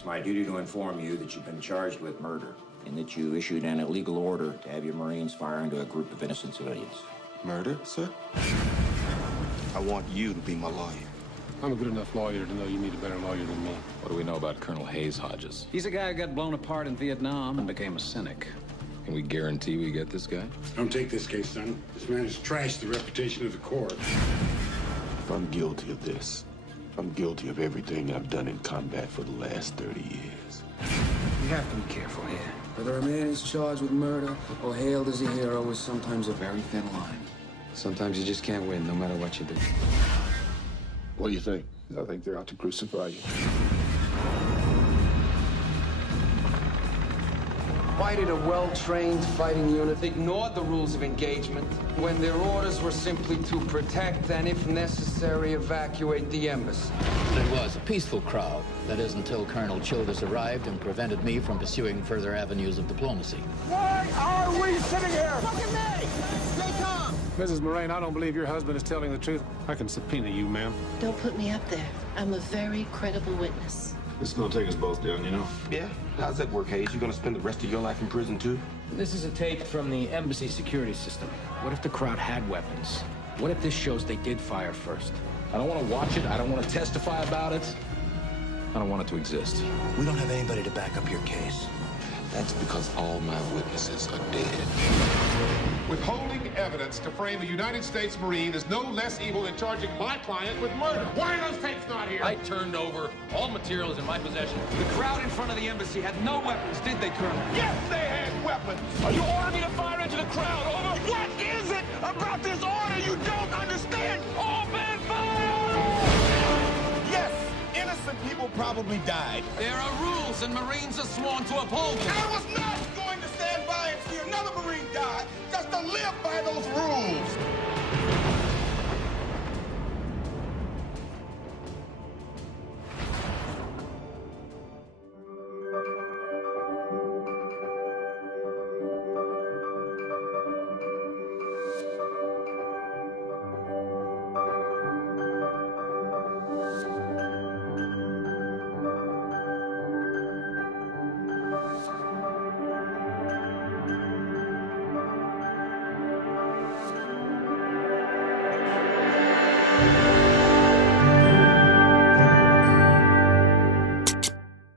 It's my duty to inform you that you've been charged with murder and that you issued an illegal order to have your Marines fire into a group of innocent civilians. Murder, sir? I want you to be my lawyer. I'm a good enough lawyer to know you need a better lawyer than me. What do we know about Colonel Hayes Hodges? He's a guy who got blown apart in Vietnam and became a cynic. Can we guarantee we get this guy? Don't take this case, son. This man has trashed the reputation of the court. If I'm guilty of this, I'm guilty of everything I've done in combat for the last 30 years. You have to be careful here. Whether a man is charged with murder or hailed as a hero is sometimes a very thin line. Sometimes you just can't win, no matter what you do. What do you think? I think they're out to crucify you. Why did a well-trained fighting unit ignore the rules of engagement when their orders were simply to protect and, if necessary, evacuate the embassy? It was a peaceful crowd. That is until Colonel Childers arrived and prevented me from pursuing further avenues of diplomacy. Why are we sitting here? Look at me! Stay calm! Mrs. Moraine, I don't believe your husband is telling the truth. I can subpoena you, ma'am. Don't put me up there. I'm a very credible witness. This is gonna take us both down, you know? Yeah? How's that work, Hayes? You gonna spend the rest of your life in prison, too? This is a tape from the embassy security system. What if the crowd had weapons? What if this shows they did fire first? I don't want to watch it. I don't want to testify about it. I don't want it to exist. We don't have anybody to back up your case. That's because all my witnesses are dead. Withholding evidence to frame a United States Marine is no less evil than charging my client with murder. Why are those tapes not here? I turned over all materials in my possession. The crowd in front of the embassy had no weapons, did they, Colonel? Yes, they had weapons! You ordered me to fire into the crowd, over! What is it about this order you don't understand? Open fire! Yes, innocent people probably died. There are rules, and Marines are sworn to uphold them. I was not going to stand by and see another Marine die just to live by those rules!